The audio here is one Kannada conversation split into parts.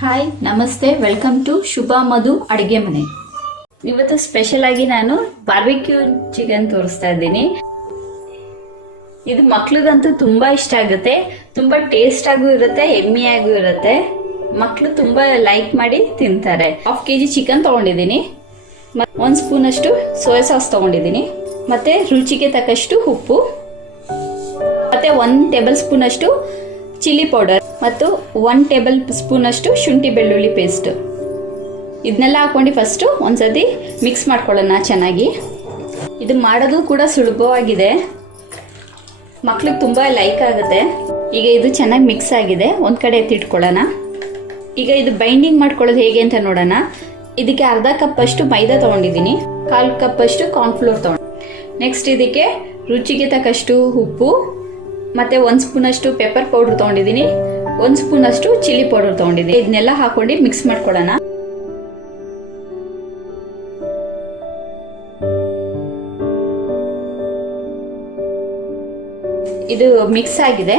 ಹಾಯ್ ನಮಸ್ತೆ, ವೆಲ್ಕಮ್ ಟು ಶುಭಮಧು ಅಡುಗೆ ಮನೆ. ಇವತ್ತು ಸ್ಪೆಷಲ್ ಆಗಿ ನಾನು ಬಾರ್ಬಿಕ್ಯೂ ಚಿಕನ್ ತೋರಿಸ್ತಾ ಇದ್ದೀನಿ. ಇದು ಮಕ್ಳಿಗಂತೂ ತುಂಬಾ ಇಷ್ಟ ಆಗುತ್ತೆ, ತುಂಬಾ ಟೇಸ್ಟ್ ಆಗೂ ಇರುತ್ತೆ, ಎಮ್ಮಿಯಾಗೂ ಇರುತ್ತೆ. ಮಕ್ಕಳು ತುಂಬಾ ಲೈಕ್ ಮಾಡಿ ತಿಂತಾರೆ. 1/2 kg ಚಿಕನ್ ತಗೊಂಡಿದ್ದೀನಿ, 1 ಸ್ಪೂನ್ ಅಷ್ಟು ಸೋಯಾ ಸಾಸ್ ತಗೊಂಡಿದ್ದೀನಿ, ಮತ್ತೆ ರುಚಿಗೆ ತಕ್ಕಷ್ಟು ಉಪ್ಪು, ಮತ್ತೆ 1 ಟೇಬಲ್ ಸ್ಪೂನ್ ಅಷ್ಟು ಚಿಲ್ಲಿ ಪೌಡರ್ ಮತ್ತು 1 ಟೇಬಲ್ ಸ್ಪೂನ್ ಅಷ್ಟು ಶುಂಠಿ ಬೆಳ್ಳುಳ್ಳಿ ಪೇಸ್ಟ್. ಇದನ್ನೆಲ್ಲ ಹಾಕೊಂಡು ಫಸ್ಟ್ ಒಂದ್ಸತಿ ಮಿಕ್ಸ್ ಮಾಡ್ಕೊಳ್ಳೋಣ ಚೆನ್ನಾಗಿ. ಇದು ಮಾಡೋದು ಕೂಡ ಸುಲಭವಾಗಿದೆ, ಮಕ್ಳಿಗೆ ತುಂಬ ಲೈಕ್ ಆಗುತ್ತೆ. ಈಗ ಇದು ಚೆನ್ನಾಗಿ ಮಿಕ್ಸ್ ಆಗಿದೆ, ಒಂದು ಕಡೆ ಎತ್ತಿಟ್ಕೊಳ್ಳೋಣ. ಈಗ ಇದು ಬೈಂಡಿಂಗ್ ಮಾಡ್ಕೊಳ್ಳೋದು ಹೇಗೆ ಅಂತ ನೋಡೋಣ. ಇದಕ್ಕೆ ಅರ್ಧ ಕಪ್ ಅಷ್ಟು ಮೈದಾ ತೊಗೊಂಡಿದ್ದೀನಿ, 1/4 ಕಪ್ ಅಷ್ಟು ಕಾರ್ನ್ಫ್ಲೋರ್ ತೊಗೊಂಡು, ನೆಕ್ಸ್ಟ್ ಇದಕ್ಕೆ ರುಚಿಗೆ ತಕ್ಕಷ್ಟು ಉಪ್ಪು, ಮತ್ತೆ 1 ಸ್ಪೂನ್ ಅಷ್ಟು ಪೆಪ್ಪರ್ ಪೌಡರ್ ತೊಗೊಂಡಿದ್ದೀನಿ, 1 ಸ್ಪೂನ್ ಅಷ್ಟು ಚಿಲ್ಲಿ ಪೌಡರ್ ತೊಗೊಂಡಿದ್ದೀನಿ. ಇದನ್ನೆಲ್ಲ ಹಾಕೊಂಡು ಮಿಕ್ಸ್ ಮಾಡ್ಕೊಳ್ಳೋಣ. ಇದು ಮಿಕ್ಸ್ ಆಗಿದೆ,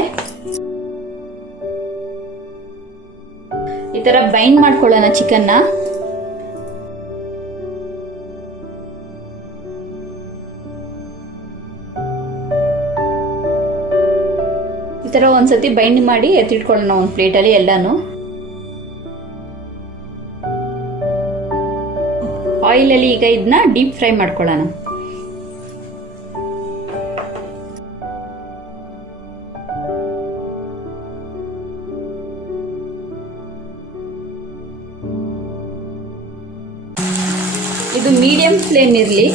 ಈ ತರ ಬೈಂಡ್ ಮಾಡ್ಕೊಳ್ಳೋಣ ಚಿಕನ್ನ. ಈ ತರ ಒಂದ್ಸತಿ ಬೈಂಡ್ ಮಾಡಿ ಎತ್ತಿಟ್ಕೊಳ್ಳೋಣ ಒಂದು ಪ್ಲೇಟಲ್ಲಿ ಎಲ್ಲಾನು. ಆಯಿಲಲ್ಲಿ ಈಗ ಇದನ್ನ ಡೀಪ್ ಫ್ರೈ ಮಾಡ್ಕೊಳ್ಳೋಣ. ಇದು ಮೀಡಿಯಂ ಫ್ಲೇಮ್ ಇರಲಿ.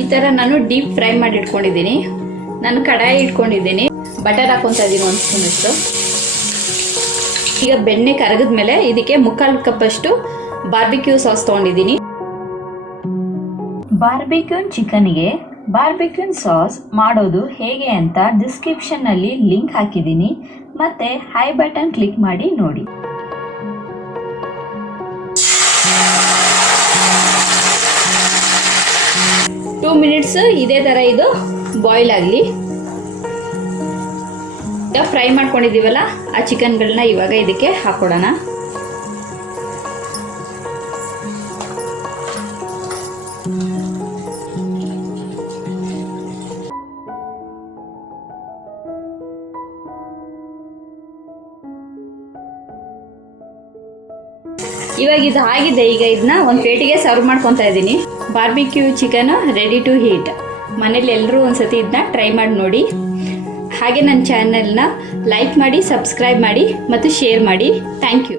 ಈ ತರ ನಾನು ಡೀಪ್ ಫ್ರೈ ಮಾಡಿ ಇಟ್ಕೊಂಡಿದ್ದೀನಿ. ನಾನು ಕಡಾಯಿ ಇಟ್ಕೊಂಡಿದ್ದೀನಿ, ಬಟರ್ ಹಾಕೊಂತ ಇದ್ದೀನಿ 1 ಸ್ಪೂನ್ ಅಷ್ಟು. ಈಗ ಬೆಣ್ಣೆ ಕರಗಿದ್ಮೇಲೆ ಇದಕ್ಕೆ 1/4 ಕಪ್ ಅಷ್ಟು ಬಾರ್ಬಿಕ್ಯೂ ಸಾಸ್ ತಗೊಂಡಿದ್ದೀನಿ. ಬಾರ್ಬಿಕ್ಯೂನ್ ಚಿಕನ್ಗೆ ಬಾರ್ಬಿಕ್ಯೂನ್ ಸಾಸ್ ಮಾಡೋದು ಹೇಗೆ ಅಂತ ಡಿಸ್ಕ್ರಿಪ್ಷನ್ ನಲ್ಲಿ ಲಿಂಕ್ ಹಾಕಿದ್ದೀನಿ, ಮತ್ತೆ ಐ ಬಟನ್ ಕ್ಲಿಕ್ ಮಾಡಿ ನೋಡಿ. ಟೂ ಮಿನಿಟ್ಸ್ ಇದೇ ತರ ಇದು ಬಾಯ್ಲ್ ಆಗಲಿ. ಫ್ರೈ ಮಾಡ್ಕೊಂಡಿದ್ದೀವಲ್ಲ ಆ ಚಿಕನ್ಗಳನ್ನ ಇವಾಗ ಇದಕ್ಕೆ ಹಾಕೊಡೋಣ. ಇವಾಗ ಇದು ಆಗಿದೆ. ಈಗ ಇದನ್ನ ಒಂದು ಪ್ಲೇಟಿಗೆ ಸರ್ವ್ ಮಾಡ್ಕೊತಾ ಇದ್ದೀನಿ. Barbecue chicken ready to heat. ಮನೇಲಿ ಎಲ್ಲರೂ ಒಂದ್ಸತಿ ಇದನ್ನ ಟ್ರೈ ಮಾಡಿ ನೋಡಿ. ಹಾಗೆ ನನ್ನ ಚಾನೆಲ್ನ ಲೈಕ್ ಮಾಡಿ, ಸಬ್ಸ್ಕ್ರೈಬ್ ಮಾಡಿ ಮತ್ತು ಶೇರ್ ಮಾಡಿ. Thank you.